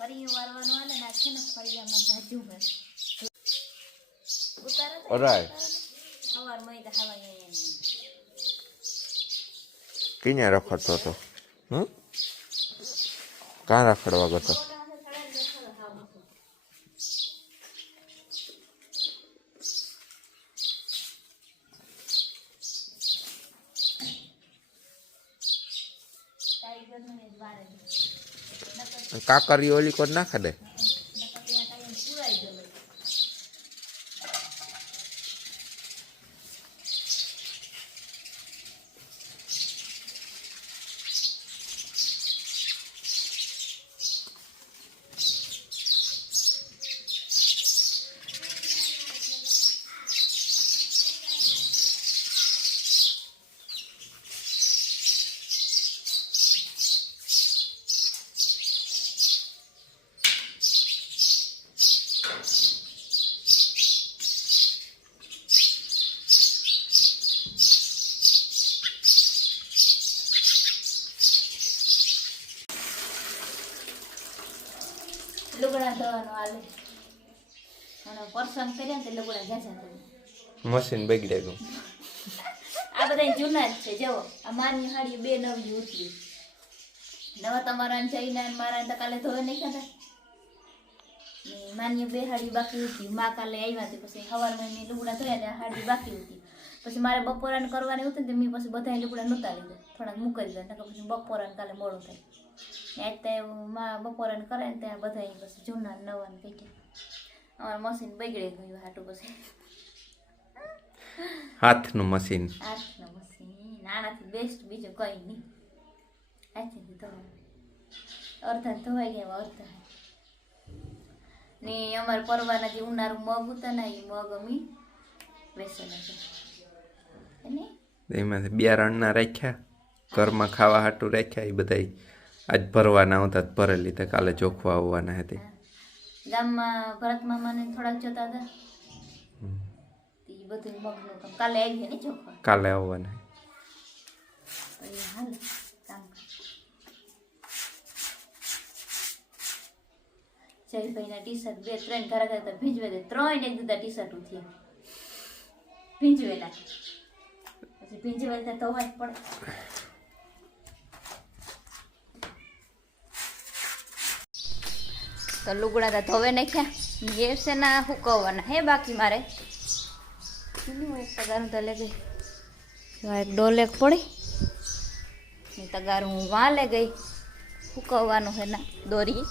ફરી વારવાનું આલે ને છે ને ફરિયામાં જાજુ હે ઉતારે ઓરાય સવાર મઈ તો હવા અહીંયા કિને રખડતો તો કાં રખડવા ગયો કાકરી ઓલી કોડ નાખે દે લુગડા ધોવાનું આલે અને પરસંગ કર્યા ને તે લુગડા જાજા ધોઈ મશીન બગડે ગયું આ બધા જૂના જ છે જો આ માની હાડી બે નવી ઉઠી નવા તમારા જઈને મારા તો કાલે ધોઈ નહીં ખાતા ને માની બે હાડી બાકી હતી માં કાલે આવ્યા હતી પછી સવારમાં મેં લુગડા ધોયા ને હાડી બાકી હતી પછી મારે બપોરાને કરવાની હતી ને મેં પછી બધા લુગડા નહોતા લીધા થોડાક મૂકી દીધા નકર પછી બપોરાને કાલે મોડું થાય આજ તો માં બપોરાને કરે ને ત્યાં બધા પછી જૂના નવા ને કઈ અમારું મશીન બગડી ગયું હાટું પછી હાથનું મશીન આનાથી બેસ્ટ બીજું કઈ નહીં હાથેથી ધોવા અડધા ધોવાઈ ગયા અડધા ને અમારે પરવાના જે ઉનાળું મગ હતા ને એ મગ અમે વેચેલા છે એમાંથી બિયારણના રાખ્યા ઘરમાં ખાવા હાટું રાખ્યા એ બધા આજ ભરવાના હતા ભરેલી તો કાલે ચોખવા આવવાના હતી ગામમાં ભરત મામાને થોડાક જતા હતા એ બધું મગનું કામ કાલે આવી ને ચોખવા કાલે આવવાના હાલ કામ જયભાઈના ટી શર્ટ 2-3 ઘરા કરતા ભીંજવે દે 3 એક દીધા ટી શર્ટ ઉઠી ભીંજવેલા પછી ભીંજવેલા તો ધોવા જ પડે તો લુગડા તો ધોવે નાખ્યા ઘેર છે ના સુકવવાના હે બાકી મારે એક તગારું તો લે ગઈ એક ડોલેક પડી ને તગારું હું વાં લે ગઈ સુકવવાનું છે ના દોરી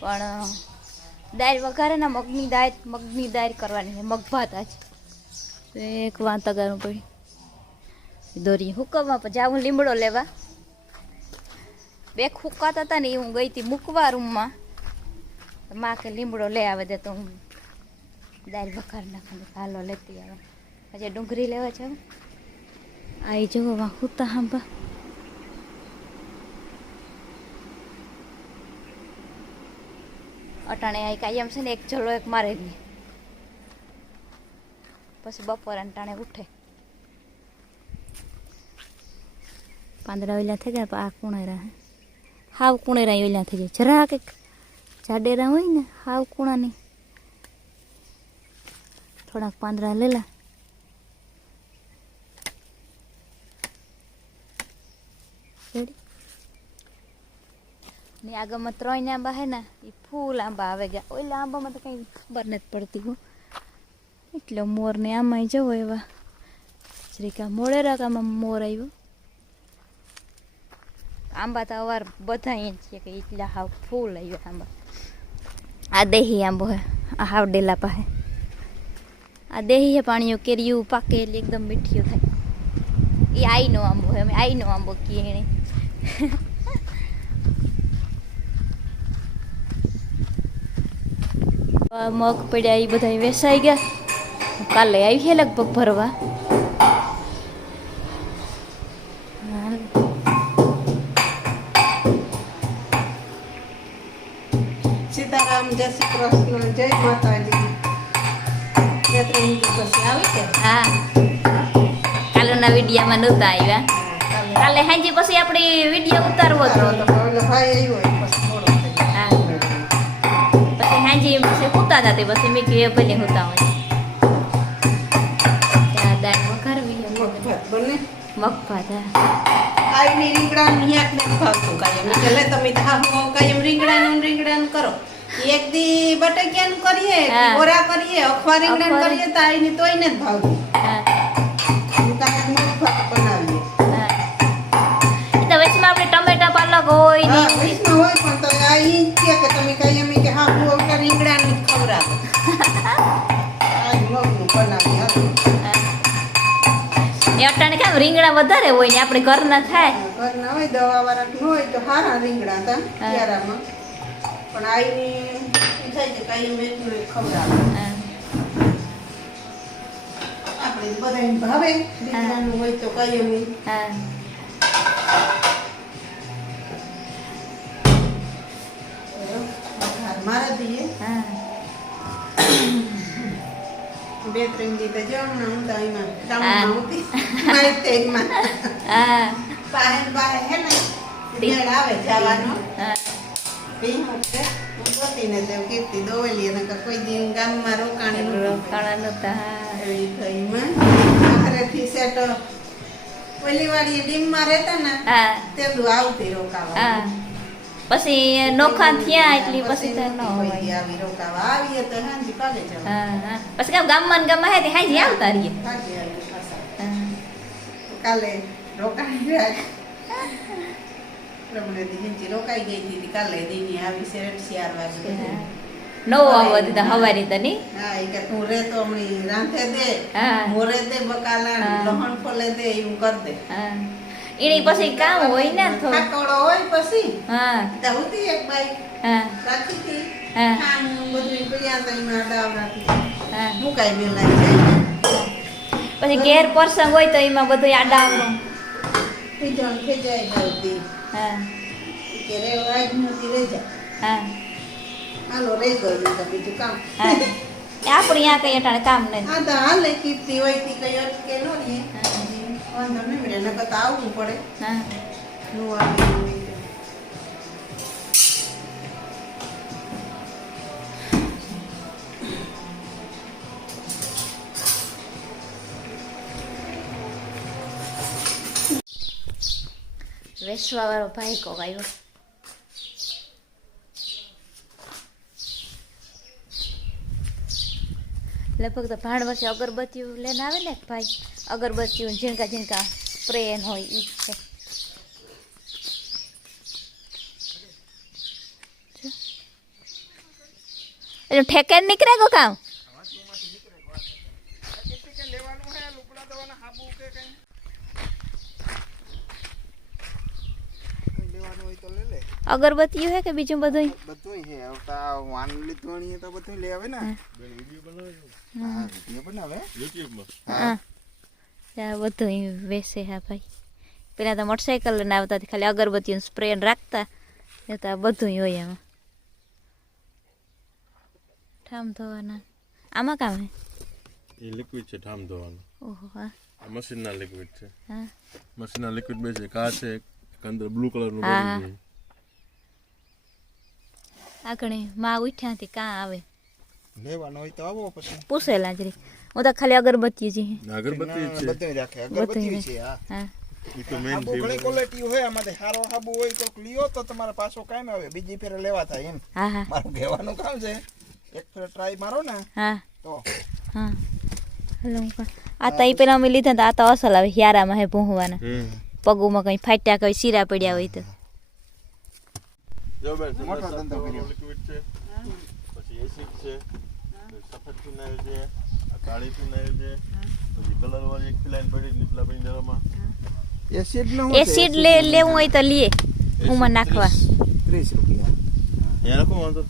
પણ દાળ વઘારે ના મગની દાળ કરવાની છે મગ ભાત આજ એક વાં તગારું પડી દોરી સુકવવા પછી જાઉં લીમડો લેવા બે હુકાતા હતા ને એ હું ગઈ હતી મૂકવા રૂમમાં માં કે લીમડો લઈ આવે દે તો હું દાળ વઘાર નાખું હાલો લેતી આવે પછી ડુંગળી લેવા જાઉં આ જુઓ વા હુતા હાંભા અટાણે આ કાયમ છે ને એક જલો એક મારે દે પછી બપોરાને ટાણે ઉઠે પાંદડા ઓલા થઈ ગયા આ કુણે રહે હાવ કુણેરા ઓલા થઈ જાય જરા કંઈક જાડેરા હોય ને હાવ કુણાની થોડાક પાંદડા લેલા ને આગળમાં 3 આંબા હે ને એ ફૂલ આંબા આવે ગયા ઓલા આંબામાં તો કંઈ ખબર નથી પડતી હો એટલે મોર ને આમાં જવો એવા શ્રીકા મોડે રાકામાં મોર આવ્યો આંબા તો અવાર બધા એ છે કે એટલા હાવ ફૂલ આવ્યો આંબા આ દેહી આંબો હે આ હાવ ડેલા પાસે આ દેહી હે પાણીઓ કેરીયું પાકે એટલે એકદમ મીઠિયો થાય એ આઈનો આંબો હે અમે આઈનો આંબો કીએ એને મગ પડ્યા એ બધા વેસાઈ ગયા કાલે આવી છે લગભગ ભરવા સીતારામ જય શ્રી કૃષ્ણ જય માતાજી હા કાલના વિડીયોમાં નહોતા આવ્યા કાલે હાજી પછી આપણે વિડીયો ઉતારવો હતો ભાઈ આવ્યો પછી મોડો થઈ ગયો હજી પછી હોતા હતા તે પછી મેં કીધું ભલે હોતા હોય ત્યાં દાળ વઘારવી મગભાત બને મગભાત હા આઈની રીંગણાનું ન્યાક ને ભાવતું કાયમ એટલે લે તમે તો હા કાયમ રીંગણાનું કરો એક દી બટેકાનું કરીએ હા. બોરા કરીએ અખવા રીંગણાનું અખવા. કરીએ તો આઈની તોય ને જ ભાવતું હા કાંઈક મગભાત બનાવીએ હા એ તો વચમાં આપણે ટમેટા પાલક હોય ને હા વૈષ્ણવ હોય પણ તો આ ઈ જ છે કે તમે કાયમ કે હા હું હવે રીંગણાનું જ ખવડાવો આજ મગનું બનાવી હા એ અટાણે કેમ રીંગણા વધારે હોય ને આપણે ઘરના થાય ઘરના હોય દવા વાળા ન હોય તો હારા રીંગણા હતા હા. ક્યારામાં પણ આઈની ઈ થાય છે કાંઈ એકનું એક ખવડાવે હા. આપણે બધાને ભાવે રીંગણાનું હોય તો કાંઈ હા મારા દઈએ હા 2-3 દી તો જમણા હું તો એમાં હા. ટાઉનમાં હતી મારી તેગમાં હા પાસે હે ને મેળ આવે જવાનો હા ભીહું છે હું ગોતીને તે કીર્તિ દોવેલી અને કોઈ દી ગામમાં રોકાણી નહોતી. રોકાણા નહોતા હા એવી થઈમાં ઘરેથી સેટ ઓલી વાળી ડીમમાં રહેતા ને હા તેલું આવતી રોકાવા હા પછી નોખા થયા એટલી પછી તો ન નહોતી કોઈ દી હોય આવી રોકાવા આવીએ તો હાંજી પાગે જવા હા હા પછી કેમ ગામમાં ને ગામમાં હે તે હાજી આવતા રહીએ ભાગે આવી પાછા હા કાલે રોકાઈ ગયા પ્રમણેથી હિંચી રોકાઈ ગઈ હતી કાલે દીની આવી છે 4 વાગે નવ આવવા દીધા હવારી તો નહીં હા એ કે તું રે તો હમણી રાંધે દે હા. મોરે દે બકાલા હા. લહણ ફોલે દે એવું કર દે હા એની પછી કામ હોય ને થોડું ઠાકોડો હોય પછી હા તો હતી એક બાઈ હા રાખી હતી હા. આમ બધું પીડ્યા તો એમાં દાવ રાખી હા મુકાઈ મેલાઈ જાય પછી ઘેર પ્રસંગ હોય તો એમાં બધું આડાવણું ખીજણ ખીજાઈ જતી હા કે રે આજ નથી રહી જા હા હાલો રહી ગયું તો બીજું કામ હા એ આપણે અહીંયા કઈ અટાણે કામ નથી હા તો હાલે કીર્તિ હોય તી કઈ અટકે નો રે વાંધો નહીં મળે નકર તો આવવું પડે હા નું આવી હોય તો. વેસવા વાળો ભાઈ કોક આવ્યો લગભગ તો ભાણ વર્ષે અગરબત્તીઓ લઈને આવે ને ભાઈ અગરબત્તીઓ ઝીણકા ઝીણકા સ્પ્રે હોય ઈ જ છે એટલે ઠેકે નીકળે કો કામ અગરબત્તીઓ હે કે બીજું બધું બધું છે હવે તો આ વાન લીધું તો બધું લે આવે ને હા વિડીયો બનાવે હા ત્યાં બધું ઈ વેસે હા ભાઈ પેલા તો મોટરસાઇકલ લઈને આવતા હતી, ખાલી અગરબત્તીનું સ્પ્રે રાખતા એ તો આ બધું હોય એમાં ઠામ ધોવાના આમાં કામ હે એ લિક્વિડ છે ઠામ ધોવાનું ઓહો હા આ મશીનના લિક્વિડ છે હા મશીનના લિક્વિડ બે છે કા છે એક અંદર બ્લુ કલરનું હા, ભરેલું હા. છે આગળ માં ઉઠ્યા હતી કાં આવે લેવાનું હોય તો આવો પછી પૂછેલા જ રે હું તો ખાલી અગરબત્તી જ હે. અગરબત્તી જ છે બધું રાખે અગરબત્તી બધું છે હા હા એ તો મેઇન આબુ ઘણી ક્વોલિટી હોય આમાંથી સારો આબુ હોય તો લ્યો તો તમારે પાછો કામ આવે બીજી ફેરે લેવા થાય એમ હા હા મારું કહેવાનું કામ છે એક ફેરે ટ્રાય મારો ને હા તો હા હાલો હું પણ આ તો પેલા અમે લીધા હતા આ તો અસલ આવે હિયારામાં હે ભૂંહવાના પગુમાં કંઈ ફાટ્યા કંઈ શીરા પડ્યા હોય તો જો બેન મોટો ધંધો કર્યો. લિક્વિડ છે પછી એસિડ છે સફેદ ફિનાઇલ છે આ કાળી ફિનાઇલ છે પછી કલર વાળી એક ફિનાઇલ પડી નીચલા પિંજરામાં એસિડ નો એસિડ લેવું હોય તો લીએ ઉમાં નાખવા 30 રૂપિયા અહીંયા રાખો વાંધો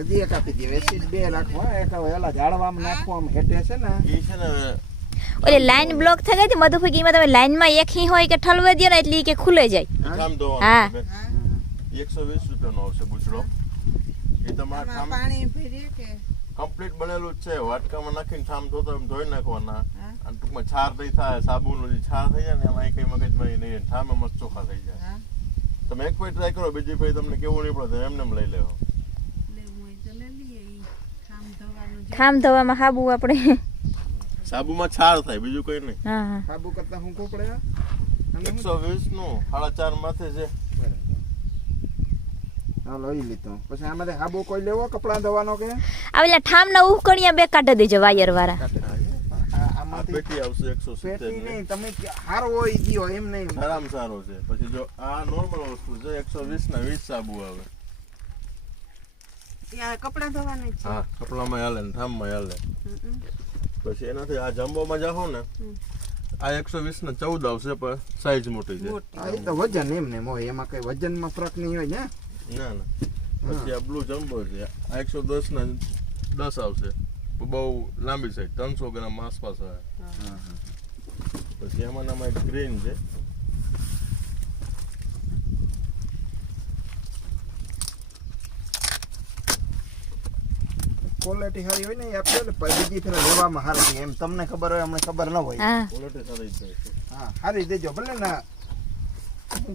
હજી એક આપી દે એસિડ 2 નાખવા એક ઓલા ઝાડવામાં નાખવામાં હેઠે છે ને એ છે ને ઓલે લાઈન બ્લોક થઈ ગઈ હતી મધુફકીમાં તમે લાઈનમાં એક હી હોય કે ઠલવે દો ને એટલે ઈ કે ખુલે જાય ઠામ હા. ધોવાનું બેન 120 રૂપિયાનો આવશે બુચડો એ તમારા ઠામ પાણી ભરીએ કે કમ્પ્લીટ બનેલું જ છે વાટકામાં નાખીને ઠામ ધોતા એમ ધોઈ નાખવાના અને ટૂંકમાં છાર નહીં થાય સાબુનો જે છાર થઈ જાય ને એમાં કઈ મગજમાં નહીં ઠામે મસ્ત ચોખ્ખા થઈ જાય તમે એક ફેર ટ્રાય કરો બીજી ફેર તમને કેવું નહીં પડે એમને એમ લઈ લેવો લેવું હોય તો લઈ લઈએ ઠામ ધોવામાં હાબુ આપણે સાબુમાં છાર થાય બીજું કઈ નહીં. હા હા સાબુ કરતા હું પડે 120 નું 4.5 માથે છે. હા લઈ લીધું. પછી આમાંથી સાબુ કોઈ લેવો કપડાં ધોવાનો કે આ પેલા ઠામના ઉકળિયા બે કાઢી દેજો વાયર વાળા. આ આમાંથી પેટી આવશે 170 પેટી ની. નહીં તમે હારો હોય ઈ દ્યો એમ નહીં. સારામાં સારો છે. પછી જો આ નોર્મલ વસ્તુ છે 120 ના 20 સાબુ આવે. ત્યાં કપડાં ધોવાના છે. હા કપડામાં હાલે ને ઠામમાં હાલે. પછી એનાથી આ જમ્બોમાં જાહો ને આ 120 ના 14 આવશે પણ સાઈઝ મોટી છે. હા, એ તો વજન એમને હોય એમાં કઈ વજનમાં ફરક નહીં હોય ને. ના ના પછી આ બ્લુ જમ્બો છે આ 110 ના 10 આવશે બહુ લાંબી સાઈડ 300 ગ્રામ આસપાસ આવે. પછી એમાંનામાં એક ગ્રીન છે ક્વોલિટી સારી હોય ને એ આપજો ને પછી બીજી ફેર લેવામાં સારી છે. એમ તમને ખબર હોય અમને ખબર ન હોય. હા ક્વોલિટી સારી છે. હા સારી દેજો ભલે ના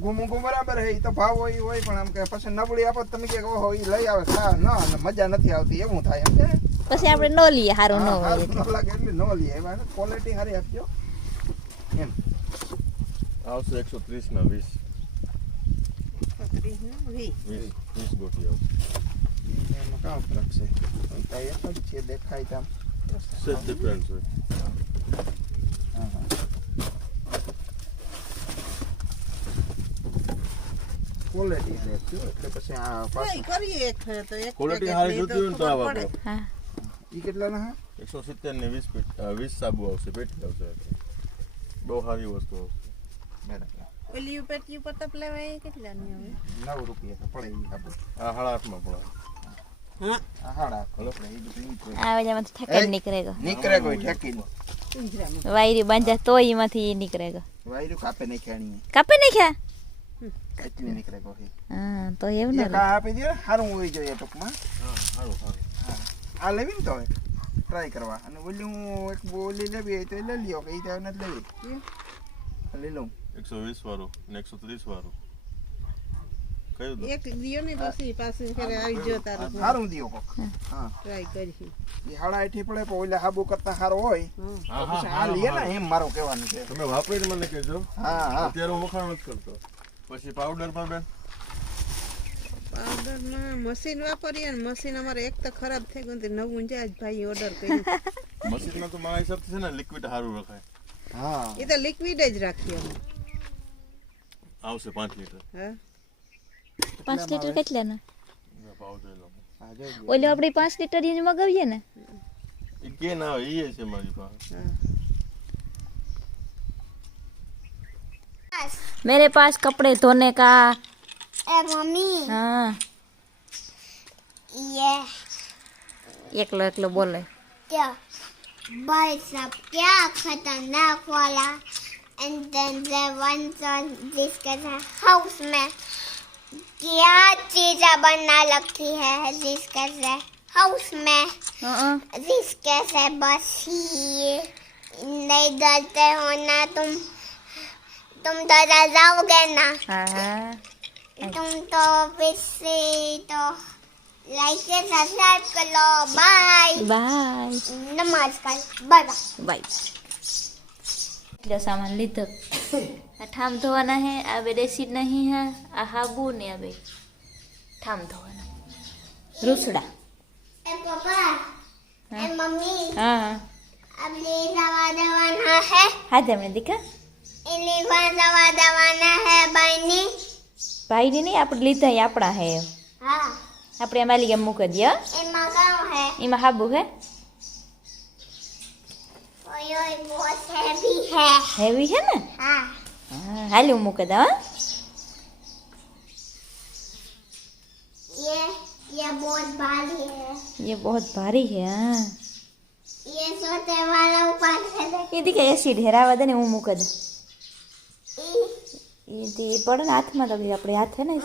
મૂંગું બરાબર હે ઈ તો ભાવ હોય ઈ હોય પણ આમ કે પછી નબળી આપો તો તમે કે ઓહો ઈ લઈ આવે ખા ના મજા નથી આવતી એવું થાય એમ કે પછી આપણે ન લઈએ સારું ન હોય સારું ન લાગે એટલે ન લઈએ એમાં ક્વોલિટી સારી આપજો એમ. આવશે 130 ના 20 ગોટી આવશે. એમાં કામ ફરક છે તો એક જ છે દેખાય તામ. સેટ ડિફરન્સ હોય. હા હા ક્વોલિટી સારી આપજો એટલે પછી આ ટ્રાય કરીએ એક ફેર તો એક ક્વોલિટી પેકેટ સારી લઈ જોતી હોય ને તો આ વાપરો. હા ઈ કેટલાના હા 170 ની 20 સાબુ આવશે પેટી આવશે. બહુ સારી વસ્તુ આવશે. બરાબર ઓલી પેટી ઉપર તપ લેવાય કેટલાની આવે 9 રૂપિયા તો પડે ઈ આપણે. આ 8.5 માં પડે. હા આ હાડા હલો એ બધું ઈ જ હોય. આ વજામાંથી ઠેકાઈ નીકળેગો નીકળે કોઈ ઠેકીને પિંજરામાં વાયરી બાંધ્યા તોય એમાંથી નીકળેગો. વાયરું કાપે નહીં ખેણી કાપી નાખ્યા એટલી નીકળે કોઈ. હા તો એવું એક ને આ આપી દે સારું હોવી જોઈએ ટૂંકમાં. હા સારું સારું. હા આ લેવી ને તો ટ્રાય કરવા અને ઓલી હું એક બોલી લેવી હોય તો એ લઈ લ્યો કે ઈ તો નથી લેવી લઈ લઉં 120 વાળું ને 130 વાળું કયું દો? એક દિયો ને પછી પાછું ફેરે આવી જો તારું સારું દિયો કોક. હા ટ્રાય કરીશું એ હાડા એઠી પડે પણ ઓલા હાબુ કરતા સારો હોય હા પછી આ લઈએ ને એમ મારું કહેવાનું છે. તમે વાપરીને મને કહેજો. હા હા અત્યારે હું વખાણ નથી કરતો. પછી પાવડરમાં બેન પાવડરમાં મશીન વાપરીએ ને મશીન અમારે એક તો ખરાબ થઈ ગયું તે નવું છે આજ ભાઈ ઓર્ડર કર્યું મશીનમાં તો મારા હિસાબથી છે ને લિક્વિડ સારું રખાય. હા એ તો લિક્વિડ જ રાખીએ અમે આવશે 5 લીટર. હા 5 લીટર કેટલાના ભાવ જોઈ લો. હા જોઈ લો. ઓલી આપણે 5 લીટર જ મગાવીએ ને એ કે ના આવે એ છે મારી પાસે. હા मेरे पास कपड़े धोने का ए मम्मी हाँ ये एकलो एकलो बोले क्या भाई साहब क्या खतरनाक वाला and then there one son जिसके हाउस में क्या चीजें बनना लगती है जिसके से हाउस में जिसके से बस ये नहीं डरते हो ना तुम तो डर जाओगे ना हाँ तुम तो फिर से तो लाइक सब्सक्राइब कर लो बाय बाय नमस्कार बाय बाय એટલો સામાન લીધો આ ઠામ ધોવાના હે આ બે રેસીડ નહીં હે આ હાબુ ને આ બે ઠામ ધોવાના રૂસડા ए पापा ए मम्मी હા હા अब ले दवा दवाना है હા તમને દીખા इन्हें दवा दवाना है बाइनी ભાઈને નહીં આપણે લીધા એ આપણા હે हाँ આપણે એમાં લઈ ગયા મૂકી દઈએ इनका गाँव है એમાં હાબુ હે ओए ओए बहुत हैवी है હેવી છે ને हाँ હા હાલ હું મૂકી દઉં હા ये बहुत भारी है ये बहुत भारी है हाँ ये सोते वाला ऊपर से એ દીકરા એસિડ હેરાવા દે ને હું મૂકી દઉં ई એ પડે ને હાથમાં તો આપણે હાથ હે ને